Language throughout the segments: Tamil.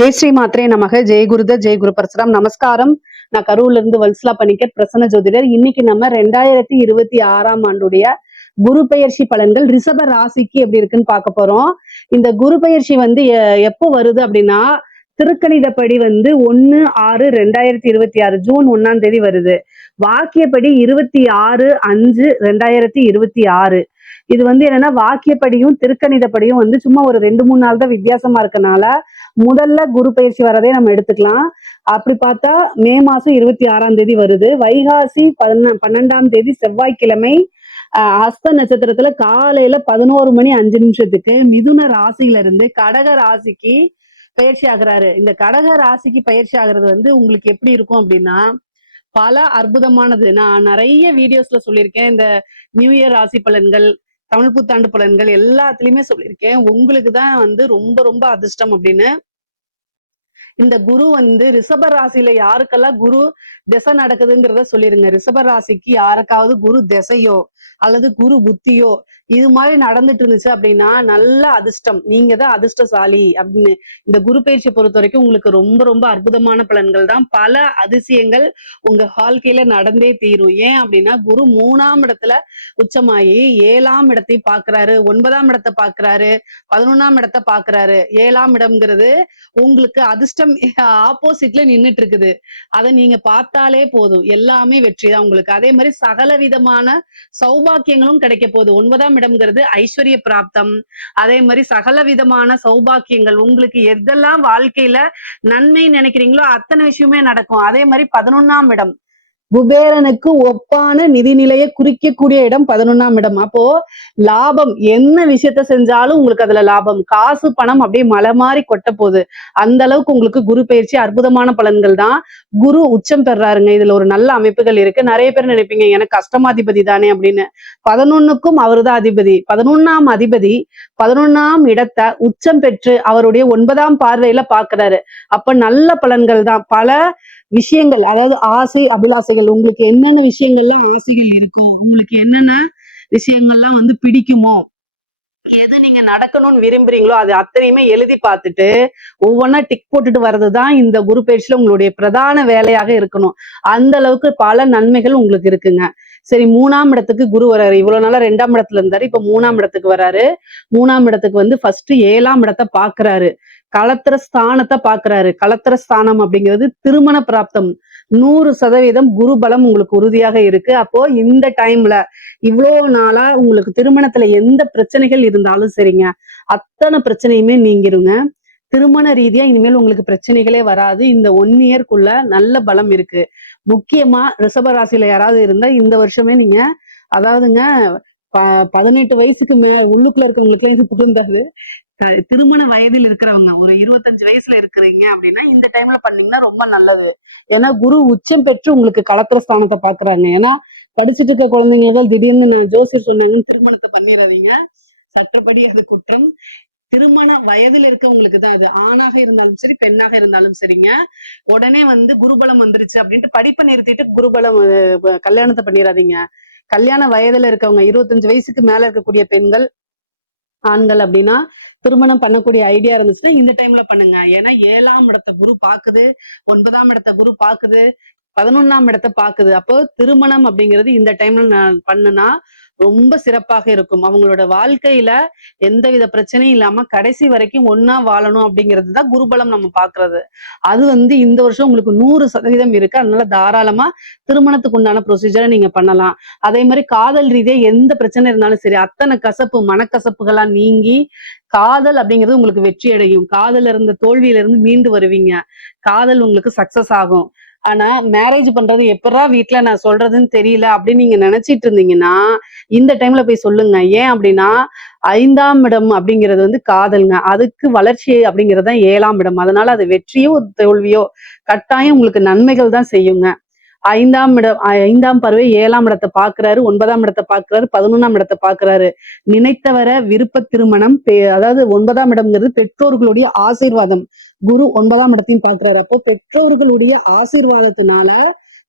ஜெய் ஸ்ரீ மாத்ரே நமக. ஜெய் குருத ஜெய் குரு பரசுராம். நமஸ்காரம். நான் கரூர்ல இருந்து வல்சலா பணிக்கர், பிரசன்ன ஜோதிடர். இன்னைக்கு நம்ம 2026ஆம் ஆண்டுடைய குரு பெயர்ச்சி பலன்கள் ரிஷப ராசிக்கு எப்படி இருக்குன்னு பார்க்க போறோம். இந்த குரு பெயர்ச்சி எப்போ வருது அப்படின்னா, திருக்கணிதப்படி 1/6/2026 ஜூன் 1ஆம் தேதி வருது. வாக்கியப்படி 26/5/2026. இது என்னன்னா வாக்கியப்படியும் திருக்கணிதப்படியும் சும்மா ஒரு 2-3 நாள் தான் வித்தியாசமா இருக்கனால முதல்ல குரு பயிற்சி வரதே நம்ம எடுத்துக்கலாம். அப்படி பார்த்தா மே மாசம் 26ஆம் தேதி வருது. வைகாசி 12ஆம் தேதி செவ்வாய்க்கிழமை ஹஸ்த நட்சத்திரத்துல காலையில 11:05 மிதுன ராசியில இருந்து கடக ராசிக்கு பயிற்சி ஆகுறாரு. இந்த கடக ராசிக்கு பயிற்சி ஆகுறது உங்களுக்கு எப்படி இருக்கும் அப்படின்னா, பல அற்புதமானது. நான் நிறைய வீடியோஸ்ல சொல்லியிருக்கேன். இந்த நியூ இயர் ராசி பலன்கள், தமிழ் புத்தாண்டு பலன்கள் எல்லாத்துலயுமே சொல்லியிருக்கேன். உங்களுக்கு தான் ரொம்ப ரொம்ப அதிர்ஷ்டம் அப்படின்னு. இந்த குரு ரிஷப ராசியில யாருக்கெல்லாம் குரு திசை நடக்குதுங்கிறத சொல்லிருங்க. ரிஷப ராசிக்கு யாருக்காவது குரு திசையோ அல்லது குரு புத்தியோ இது மாதிரி நடந்துட்டு இருந்துச்சு அப்படின்னா நல்ல அதிர்ஷ்டம், நீங்க தான் அதிர்ஷ்டசாலி அப்படின்னு. இந்த குரு பயிற்சியை பொறுத்த வரைக்கும் உங்களுக்கு ரொம்ப ரொம்ப அற்புதமான பலன்கள் தான். பல அதிசயங்கள் உங்க வாழ்க்கையில நடந்தே தீரும். ஏன் அப்படின்னா குரு 3ஆம் இடத்துல உச்சமாயி 7ஆம் இடத்தை பாக்குறாரு, 9ஆம் இடத்தை பாக்குறாரு, 11ஆம் இடத்தை பாக்குறாரு. 7ஆம் இடம்ங்கிறது உங்களுக்கு அதிர்ஷ்டம் ஆப்போசிட்ல நின்னுட்டு இருக்குது. அதை நீங்க பார்த்தாலே போதும், எல்லாமே வெற்றி தான் உங்களுக்கு. அதே மாதிரி சகல விதமான சௌபாக்கியங்களும் கிடைக்க போகுது. 9ஆம் இடம்ங்கிறது ஐஸ்வர்ய பிராப்தம். அதே மாதிரி சகல விதமான சௌபாக்கியங்கள், உங்களுக்கு எதெல்லாம் வாழ்க்கையில நன்மை நினைக்கிறீங்களோ அத்தனை விஷயமே நடக்கும். அதே மாதிரி 11ஆம் இடம் குபேரனுக்கு ஒப்பான நிதிநிலையை குறிக்கக்கூடிய இடம் 11ஆம் இடம். அப்போ லாபம், என்ன விஷயத்த செஞ்சாலும் உங்களுக்கு அதுல லாபம், காசு பணம் அப்படியே மலை மாறி கொட்ட போகுது. அந்த அளவுக்கு உங்களுக்கு குரு பயிற்சி அற்புதமான பலன்கள் தான். குரு உச்சம் பெறாருங்க. இதுல ஒரு நல்ல அமைப்புகள் இருக்கு. நிறைய பேர் நினைப்பீங்க எனக்கு அஷ்டமாதிபதி தானே அப்படின்னு. 11க்கும் அவருதான் அதிபதி. 11ஆம் அதிபதி 11ஆம் இடத்தை உச்சம் பெற்று அவருடைய 9ஆம் பார்வையில பாக்குறாரு. அப்ப நல்ல பலன்கள் தான். பல விஷயங்கள், அதாவது ஆசை அபிலாசைகள், உங்களுக்கு என்னென்ன விஷயங்கள்லாம் ஆசைகள் இருக்கோ, உங்களுக்கு என்னென்ன விஷயங்கள்லாம் பிடிக்குமோ, எது நீங்க நடக்கணும்னு விரும்புறீங்களோ அது அத்தனையுமே எழுதி பார்த்துட்டு ஒவ்வொன்னா டிக் போட்டுட்டு வர்றதுதான் இந்த குரு பயிற்சியில உங்களுடைய பிரதான வேலையாக இருக்கணும். அந்த அளவுக்கு பல நன்மைகள் உங்களுக்கு இருக்குங்க. சரி, 3ஆம் இடத்துக்கு குரு வர்றாரு. இவ்வளவு நாளா 2ஆம் இடத்துல இருந்தாரு, இப்ப 3ஆம் இடத்துக்கு வர்றாரு. 3ஆம் இடத்துக்கு ஃபர்ஸ்ட் 7ஆம் இடத்தை பாக்குறாரு, களத்திர ஸ்தானத்தை பாக்குறாரு. களத்திர ஸ்தானம் அப்படிங்கிறது திருமண பிராப்தம். 100% குரு பலம் உங்களுக்கு உறுதியாக இருக்கு. அப்போ இந்த டைம்ல இவ்வளவு நாளா உங்களுக்கு திருமணத்துல எந்த பிரச்சனைகள் இருந்தாலும் சரிங்க, அத்தனை பிரச்சனையுமே நீங்கிருங்க. திருமண ரீதியா இனிமேல் உங்களுக்கு பிரச்சனைகளே வராது. இந்த 1 இயர்க்குள்ள நல்ல பலம் இருக்கு. முக்கியமா ரிஷப ராசியில யாராவது இருந்தா இந்த வருஷமே நீங்க, அதாவதுங்க 18 வயசுக்கு உள்ளுக்குள்ள இருக்கவங்களுக்கு புகுந்தாது. திருமண வயதில் இருக்கிறவங்க ஒரு 25 வயசுல இருக்கிறீங்க அப்படின்னா இந்த டைம்ல பண்ணீங்கன்னா ரொம்ப நல்லது. ஏன்னா குரு உச்சம் பெற்று உங்களுக்கு களத்திர ஸ்தானத்தை பாக்குறாங்க. ஏன்னா படிச்சுட்டு இருக்க குழந்தைங்களுக்கு திடீர்னு நான் ஜோசியர் சொன்னாங்கன்னு திருமணத்தை பண்ணிடாதீங்க. சட்டப்படி அது குற்றம். திருமண வயதில் இருக்கவங்களுக்கு தான் அது. ஆணாக இருந்தாலும் சரி, பெண்ணாக இருந்தாலும் சரிங்க. உடனே குருபலம் வந்துருச்சு அப்படின்ட்டு படிப்பை நிறுத்திட்டு குருபலம் கல்யாணத்தை பண்ணிடாதீங்க. கல்யாண வயதுல இருக்கவங்க 25 வயசுக்கு மேல இருக்கக்கூடிய பெண்கள், ஆண்கள் அப்படின்னா திருமணம் பண்ணக்கூடிய ஐடியா இருந்துச்சுன்னா இந்த டைம்ல பண்ணுங்க. ஏன்னா 7ஆம் இடத்தை குரு பாக்குது, 9ஆம் இடத்தை குரு பாக்குது, 11ஆம் இடத்தை பாக்குது. அப்போ திருமணம் அப்படிங்கிறது இந்த டைம்ல நான் பண்ணுனா ரொம்ப சிறப்பாக இருக்கும். அவங்களோட வாழ்க்கையில எந்தவித பிரச்சனையும் இல்லாம கடைசி வரைக்கும் ஒன்னா வாழணும் அப்படிங்கிறது தான் குருபலம் நம்ம பாக்குறது. அது இந்த வருஷம் உங்களுக்கு 100% இருக்கு. அதனால தாராளமா திருமணத்துக்கு உண்டான ப்ரொசீஜரை நீங்க பண்ணலாம். அதே மாதிரி காதல் ரீதியா எந்த பிரச்சனை இருந்தாலும் சரி, அத்தனை கசப்பு மனக்கசப்புகளா நீங்கி காதல் அப்படிங்கிறது உங்களுக்கு வெற்றி அடையும். காதல இருந்த தோல்வியில இருந்து மீண்டு வருவீங்க. காதல் உங்களுக்கு சக்சஸ் ஆகும். ஆனா மேரேஜ் பண்றது எப்படா வீட்டுல நான் சொல்றதுன்னு தெரியல அப்படின்னு நீங்க நினைச்சிட்டு இருந்தீங்கன்னா இந்த டைம்ல போய் சொல்லுங்க. ஏன் அப்படின்னா 5ஆம் இடம் அப்படிங்கிறது காதல்ங்க. அதுக்கு வளர்ச்சி அப்படிங்கிறது தான் 7ஆம் இடம். அதனால அது வெற்றியோ தோல்வியோ கட்டாயம் உங்களுக்கு நன்மைகள் தான் செய்யுங்க. 5ஆம் பறவை 7ஆம் இடத்தை பாக்குறாரு, 9ஆம் இடத்தை பாக்குறாரு, 11ஆம் இடத்தை பாக்குறாரு. நினைத்தவர விருப்ப திருமணம். அதாவது 9ஆம் இடம்ங்கிறது பெற்றோர்களுடைய ஆசீர்வாதம். குரு 9ஆம் இடத்தையும் பாக்குறாரு. அப்போ பெற்றோர்களுடைய ஆசீர்வாதத்தினால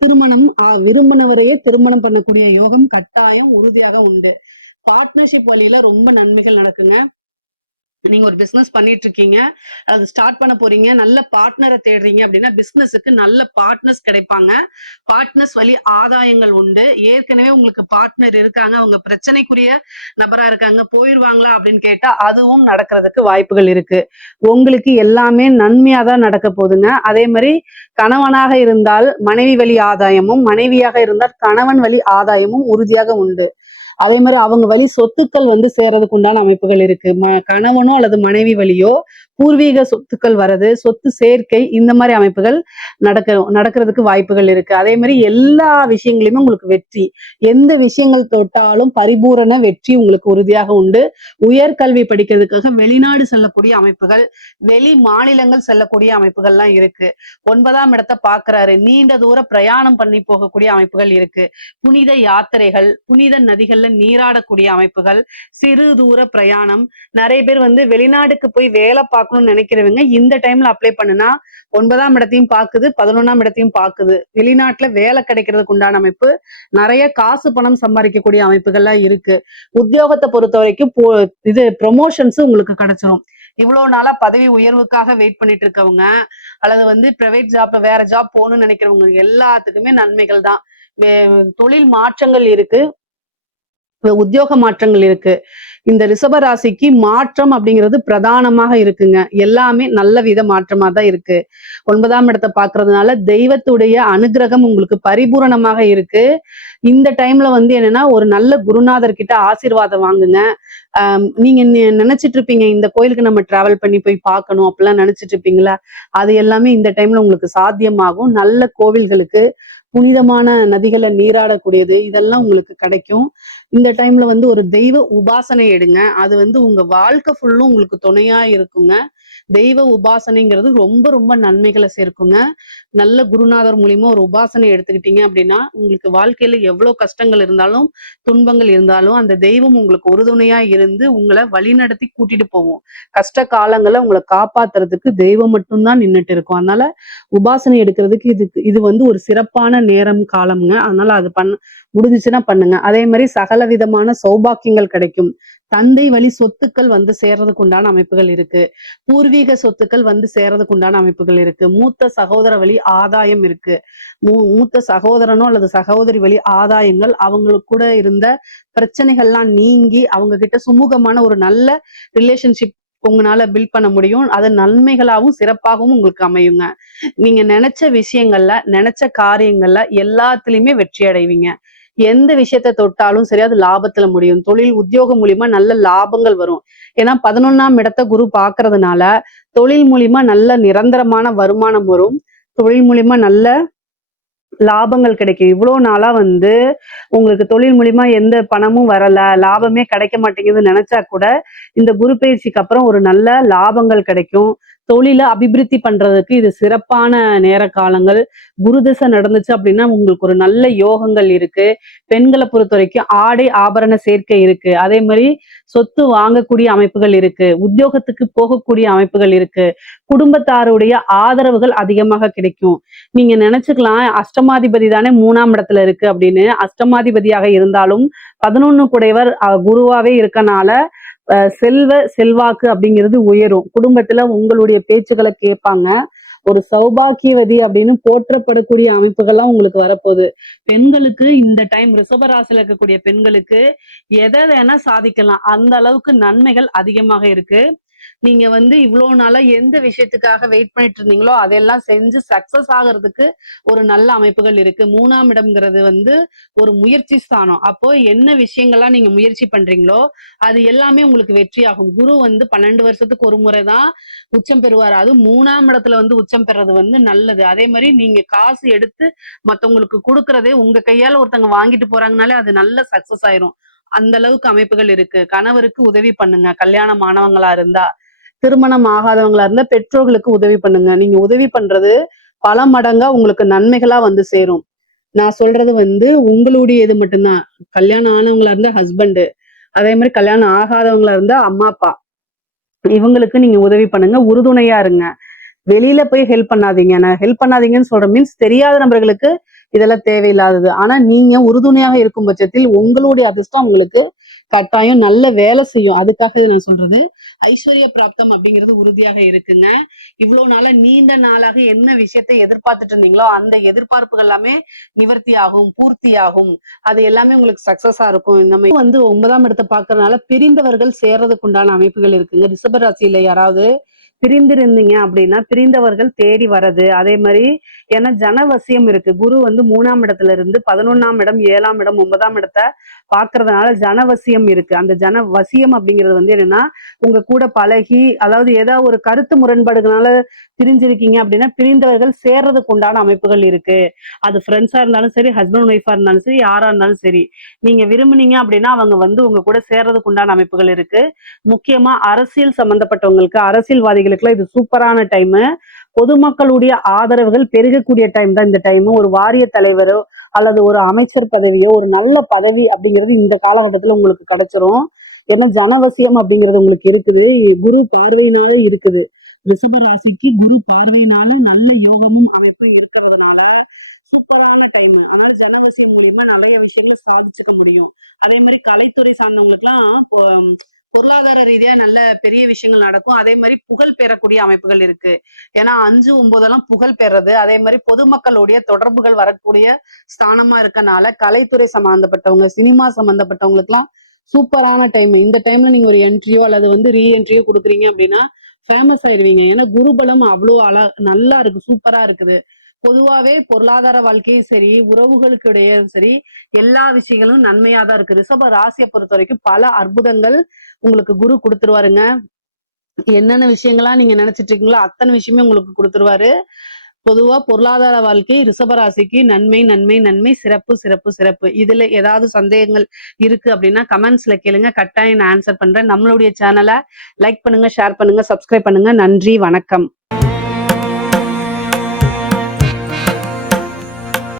திருமணம், விரும்பினவரையே திருமணம் பண்ணக்கூடிய யோகம் கட்டாயம் உறுதியாக உண்டு. பார்ட்னர்ஷிப் வழியில ரொம்ப நன்மைகள் நடக்குங்க. நீங்க ஒரு பிசினஸ் பண்ணிட்டு இருக்கீங்க, அது ஸ்டார்ட் பண்ண போறீங்க, நல்ல பார்ட்னரை தேடுறீங்க அப்படின்னா பிசினஸுக்கு நல்ல பார்ட்னர்ஸ் கிடைப்பாங்க. பார்ட்னர்ஸ் வழி ஆதாயங்கள் உண்டு. ஏற்கனவே உங்களுக்கு பார்ட்னர் இருக்காங்க, அவங்க பிரச்சனைக்குரிய நபரா இருக்காங்க, போயிருவாங்களா அப்படின்னு கேட்டா அதுவும் நடக்கிறதுக்கு வாய்ப்புகள் இருக்கு. உங்களுக்கு எல்லாமே நன்மையா தான் நடக்க போகுதுங்க. அதே மாதிரி கணவனாக இருந்தால் மனைவி வழி ஆதாயமும், மனைவியாக இருந்தால் கணவன் வழி ஆதாயமும் உறுதியாக உண்டு. அதே மாதிரி அவங்க வழி சொத்துக்கள் வந்து சேர்றதுக்கு உண்டான அமைப்புகள் இருக்கு. கணவனோ அல்லது மனைவி வழியோ பூர்வீக சொத்துக்கள் வர்றது, சொத்து சேர்க்கை, இந்த மாதிரி அமைப்புகள் நடக்கிறதுக்கு வாய்ப்புகள் இருக்கு. அதே மாதிரி எல்லா விஷயங்களையுமே உங்களுக்கு வெற்றி, எந்த விஷயங்கள் தொட்டாலும் பரிபூரண வெற்றி உங்களுக்கு உறுதியாக உண்டு. உயர்கல்வி படிக்கிறதுக்காக வெளிநாடு செல்லக்கூடிய அமைப்புகள், வெளி மாநிலங்கள் செல்லக்கூடிய அமைப்புகள்லாம் இருக்கு. 9ஆம் இடத்தை பாக்குறாரு, நீண்ட தூர பிரயாணம் பண்ணி போகக்கூடிய அமைப்புகள் இருக்கு. புனித யாத்திரைகள், புனித நதிகள்ல நீராடக்கூடிய அமைப்புகள், சிறு தூர பிரயாணம். நிறைய பேர் வந்து வெளிநாடுக்கு போய் வேலை பார்க்கணும்னு நினைக்கிறவங்க இந்த டைம்ல அப்ளை பண்ணுனா 9ஆம் இடத்தையும் பாக்குது, 11ஆம் இடத்தையும் பாக்குது. வெளிநாட்டுல வேலை கிடைக்கிறதுக்கு உண்டான அமைப்பு, நிறைய காசு பணம் சம்பாதிக்கக்கூடிய அமைப்புகள்லாம் இருக்கு. உத்தியோகத்தை பொறுத்த வரைக்கும் இது ப்ரொமோஷன்ஸ் உங்களுக்கு கிடைச்சிரும். இவ்வளவு நாளா பதவி உயர்வுக்காக வெயிட் பண்ணிட்டு இருக்கவங்க, அல்லது வந்து பிரைவேட் ஜாப் வேற ஜாப் போகணும்னு நினைக்கிறவங்க எல்லாத்துக்குமே நன்மைகள் தான். தொழில் மாற்றங்கள் இருக்கு, உத்தியோக மாற்றங்கள் இருக்கு. இந்த ரிஷப ராசிக்கு மாற்றம் அப்படிங்கிறது பிரதானமாக இருக்குங்க. எல்லாமே நல்ல வித மாற்றமா தான் இருக்கு. 9ஆம் இடத்தை பாக்குறதுனால தெய்வத்துடைய அனுகிரகம் உங்களுக்கு பரிபூரணமாக இருக்கு. இந்த டைம்ல வந்து என்னன்னா ஒரு நல்ல குருநாதர் கிட்ட ஆசீர்வாதம் வாங்குங்க. நீங்க நினைச்சிட்டு இருப்பீங்க இந்த கோயிலுக்கு நம்ம டிராவல் பண்ணி போய் பார்க்கணும் அப்படிலாம் நினைச்சிட்டு இருப்பீங்களா, அது எல்லாமே இந்த டைம்ல உங்களுக்கு சாத்தியமாகும். நல்ல கோவில்களுக்கு, புனிதமான நதிகளை நீராடக்கூடியது, இதெல்லாம் உங்களுக்கு கிடைக்கும். இந்த டைம்ல வந்து ஒரு தெய்வ உபாசனை எடுங்க, அது வந்து உங்க வாழ்க்கை ஃபுல்லும் உங்களுக்கு துணையா இருக்குங்க. தெய்வ உபாசனைங்கிறது ரொம்ப ரொம்ப நன்மைகளை சேர்க்குங்க. நல்ல குருநாதர் மூலியமா ஒரு உபாசனை எடுத்துக்கிட்டீங்க அப்படின்னா உங்களுக்கு வாழ்க்கையில எவ்வளவு கஷ்டங்கள் இருந்தாலும், துன்பங்கள் இருந்தாலும் அந்த தெய்வம் உங்களுக்கு உறுதுணையா இருந்து உங்களை வழிநடத்தி கூட்டிட்டு போவோம். கஷ்ட காலங்களை உங்களை காப்பாத்துறதுக்கு தெய்வம் மட்டும்தான் நின்னுட்டு இருக்கும். அதனால உபாசனை எடுக்கிறதுக்கு இது வந்து ஒரு சிறப்பான நேரம் காலம்ங்க. அதனால அது முடிஞ்சுச்சுன்னா பண்ணுங்க. அதே மாதிரி சகல விதமான சௌபாக்கியங்கள் கிடைக்கும். தந்தை வழி சொத்துக்கள் வந்து சேர்றதுக்கு உண்டான அமைப்புகள் இருக்கு. பூர்வீக சொத்துக்கள் வந்து சேர்றதுக்கு உண்டான அமைப்புகள் இருக்கு. மூத்த சகோதர வழி ஆதாயம் இருக்கு. மூத்த சகோதரனோ அல்லது சகோதரி வழி ஆதாயங்கள், அவங்களுக்கு கூட இருந்த பிரச்சனைகள்லாம் நீங்கி அவங்க கிட்ட சுமூகமான ஒரு நல்ல ரிலேஷன்ஷிப் உங்களால பில்ட் பண்ண முடியும். அது நன்மைகளாகவும் சிறப்பாகவும் உங்களுக்கு அமையுங்க. நீங்க நினைச்ச விஷயங்கள்ல, நினைச்ச காரியங்கள்ல எல்லாத்துலயுமே வெற்றி அடைவீங்க. எந்த விஷயத்த தொட்டாலும் சரி அது லாபத்துல முடியும். தொழில் உத்தியோகம் மூலியமா நல்ல லாபங்கள் வரும். ஏன்னா 11ஆம் இடத்தை குரு பாக்குறதுனால தொழில் மூலியமா நல்ல நிரந்தரமான வருமானம் வரும். தொழில் மூலியமா நல்ல லாபங்கள் கிடைக்கும். இவ்வளவு நாளா வந்து உங்களுக்கு தொழில் மூலியமா எந்த பணமும் வரல, லாபமே கிடைக்க மாட்டேங்குதுன்னு நினைச்சா கூட இந்த குரு பயிற்சிக்கு அப்புறம் ஒரு நல்ல லாபங்கள் கிடைக்கும். தொழிலை அபிவிருத்தி பண்றதுக்கு இது சிறப்பான நேர காலங்கள். குரு திசை நடந்துச்சு அப்படின்னா உங்களுக்கு ஒரு நல்ல யோகங்கள் இருக்கு. பெண்களை பொறுத்த வரைக்கும் ஆடை ஆபரண சேர்க்கை இருக்கு. அதே மாதிரி சொத்து வாங்கக்கூடிய அமைப்புகள் இருக்கு. உத்தியோகத்துக்கு போகக்கூடிய அமைப்புகள் இருக்கு. குடும்பத்தாருடைய ஆதரவுகள் அதிகமாக கிடைக்கும். நீங்க நினைச்சுக்கலாம் அஷ்டமாதிபதி தானே 3ஆம் இடத்துல இருக்கு அப்படின்னு. அஷ்டமாதிபதியாக இருந்தாலும் 11 குடையவர் குருவாவே இருக்கனால செல்வாக்கு அப்படிங்கிறது உயரும். குடும்பத்துல உங்களுடைய பேச்சுக்களை கேட்பாங்க. ஒரு சௌபாக்கியவதி அப்படின்னு போற்றப்படக்கூடிய அமைப்புகள்லாம் உங்களுக்கு வரப்போகுது. பெண்களுக்கு இந்த டைம் ரிஷபராசில இருக்கக்கூடிய பெண்களுக்கு எதை வேணா சாதிக்கலாம். அந்த அளவுக்கு நன்மைகள் அதிகமாக இருக்கு. நீங்க வந்து இவ்வளவு நாளா எந்த விஷயத்துக்காக வெயிட் பண்ணிட்டு இருந்தீங்களோ அதெல்லாம் செஞ்சு சக்சஸ் ஆகிறதுக்கு ஒரு நல்ல அமைப்புகள் இருக்கு. 3ஆம் இடம்ங்கிறது வந்து ஒரு முயற்சி ஸ்தானம். அப்போ என்ன விஷயங்கள்லாம் நீங்க முயற்சி பண்றீங்களோ அது எல்லாமே உங்களுக்கு வெற்றி ஆகும். குரு வந்து 12 வருஷத்துக்கு ஒரு முறைதான் உச்சம் பெறுவார். அது 3ஆம் இடத்துல வந்து உச்சம் பெறது வந்து நல்லது. அதே மாதிரி நீங்க காசு எடுத்து மத்தவங்களுக்கு கொடுக்கறதே உங்க கையால ஒருத்தவங்க வாங்கிட்டு போறாங்கனாலே அது நல்ல சக்சஸ் ஆயிரும். அந்த அளவுக்கு அமைப்புகள் இருக்கு. கணவருக்கு உதவி பண்ணுங்க. கல்யாணம் ஆனவங்களா இருந்தா, திருமணம் ஆகாதவங்களா இருந்தா பெற்றோர்களுக்கு உதவி பண்ணுங்க. நீங்க உதவி பண்றது பல மடங்கா உங்களுக்கு நன்மைகளா வந்து சேரும். நான் சொல்றது வந்து உங்களுடைய இது மட்டும்தான். கல்யாணம் ஆனவங்களா இருந்தா ஹஸ்பண்ட், அதே மாதிரி கல்யாணம் ஆகாதவங்களா இருந்தா அம்மா அப்பா, இவங்களுக்கு நீங்க உதவி பண்ணுங்க. உறுதுணையா இருங்க. வெளியில போய் ஹெல்ப் பண்ணாதீங்க. நான் ஹெல்ப் பண்ணாதீங்கன்னு சொல்றேன் மீன்ஸ் தெரியாத நபர்களுக்கு இதெல்லாம் தேவையில்லாதது. ஆனா நீங்க உறுதுணையாக இருக்கும் பட்சத்தில் உங்களுடைய அதிர்ஷ்டம் உங்களுக்கு கட்டாயம் நல்ல வேலை செய்யும். அதுக்காக நான் சொல்றது. ஐஸ்வர்ய பிராப்தம் அப்படிங்கிறது உறுதியாக இருக்குங்க. இவ்வளவு நாளா நீண்ட நாளாக என்ன விஷயத்தை எதிர்பார்த்துட்டு இருந்தீங்களோ அந்த எதிர்பார்ப்புகள் எல்லாமே நிவர்த்தி ஆகும், பூர்த்தி ஆகும். அது எல்லாமே உங்களுக்கு சக்சஸா இருக்கும். நம்ம வந்து 9ஆம் இடத்தை பார்க்கறதுனால பிரிந்தவர்கள் சேர்றதுக்கு உண்டான அமைப்புகள் இருக்குங்க. ரிஷப ராசியில யாராவது பிரிந்திருந்தீங்க அப்படின்னா பிரிந்தவர்கள் தேடி வர்றது. அதே மாதிரி ஏன்னா ஜனவசியம் இருக்கு. குரு வந்து 3ஆம் இடத்துல இருந்து 11ஆம் இடம், 7ஆம் இடம், 9ஆம் இடத்தை பாக்குறதுனால ஜனவசியம் இருக்கு. அந்த ஜனவசியம் அப்படிங்கிறது வந்து என்னன்னா உங்க கூட பழகி, அதாவது ஏதாவது ஒரு கருத்து முரண்பாடுகளால பிரிஞ்சிருக்கீங்க அப்படின்னா பிரிந்தவர்கள் சேர்றதுக்கு உண்டான அமைப்புகள் இருக்கு. அது ஃப்ரெண்ட்ஸா இருந்தாலும் சரி, ஹஸ்பண்ட் ஒய்ஃபா இருந்தாலும் சரி, யாரா இருந்தாலும் சரி, நீங்க விரும்புனீங்க அப்படின்னா அவங்க வந்து உங்க கூட சேர்றதுக்கு உண்டான அமைப்புகள் இருக்கு. முக்கியமா அரசியல் சம்பந்தப்பட்டவங்களுக்கு, அரசியல்வாதிகளுக்கு இது சூப்பரான டைம். பொதுமக்களுடைய ஆதரவுகள் பெருகக்கூடிய டைம் தான் இந்த டைம். ஒரு வாரிய தலைவரோ அல்லது ஒரு அமைச்சர் பதவியோ, ஒரு நல்ல பதவி அப்படிங்கிறது இந்த காலகட்டத்துல உங்களுக்கு கிடைச்சிரும். ஏன்னா ஜனவசியம் அப்படிங்கிறது உங்களுக்கு இருக்குது. குரு பார்வையினால இருக்குது. ரிஷப ராசிக்கு குரு பார்வையினால நல்ல யோகமும் அமைப்பும் இருக்கிறதுனால சூப்பரான டைம். அதனால ஜனவசியம் மூலியமா நிறைய விஷயங்களை சாதிச்சுக்க முடியும். அதே மாதிரி கலைத்துறை சார்ந்தவங்களுக்கு எல்லாம் பொருளாதார ரீதியா நல்ல பெரிய விஷயங்கள் நடக்கும். அதே மாதிரி புகழ் பெறக்கூடிய அமைப்புகள் இருக்கு. ஏன்னா 5, 9 புகழ் பெறது. அதே மாதிரி பொதுமக்களுடைய தொடர்புகள் வரக்கூடிய ஸ்தானமா இருக்கனால கலைத்துறை சம்பந்தப்பட்டவங்க, சினிமா சம்பந்தப்பட்டவங்களுக்கு எல்லாம் சூப்பரான டைம். இந்த டைம்ல நீங்க ஒரு என்ட்ரியோ அல்லது வந்து ரீஎன்ட்ரியோ கொடுக்குறீங்க அப்படின்னா ஃபேமஸ் ஆயிடுவீங்க. ஏன்னா குருபலம் அவ்வளோ நல்லா இருக்கு, சூப்பரா இருக்குது. பொதுவாவே பொருளாதார வாழ்க்கையும் சரி, உறவுகளுக்கு இடையே சரி, எல்லா விஷயங்களும் நன்மையா தான் இருக்கு. ரிஷப ராசியை பொறுத்த வரைக்கும் பல அற்புதங்கள் உங்களுக்கு குரு கொடுத்துருவாருங்க. என்னென்ன விஷயங்களா நீங்க நினைச்சிட்டு இருக்கீங்களோ அத்தனை விஷயமே உங்களுக்கு கொடுத்துருவாரு. பொதுவா பொருளாதார வாழ்க்கை ரிஷபராசிக்கு நன்மை நன்மை நன்மை, சிறப்பு சிறப்பு சிறப்பு. இதுல ஏதாவது சந்தேகங்கள் இருக்கு அப்படின்னா கமெண்ட்ஸ்ல கேளுங்க, கட்டாயம் நான் ஆன்சர் பண்றேன். நம்மளுடைய சேனலை லைக் பண்ணுங்க, ஷேர் பண்ணுங்க, சப்ஸ்கிரைப் பண்ணுங்க. நன்றி, வணக்கம்.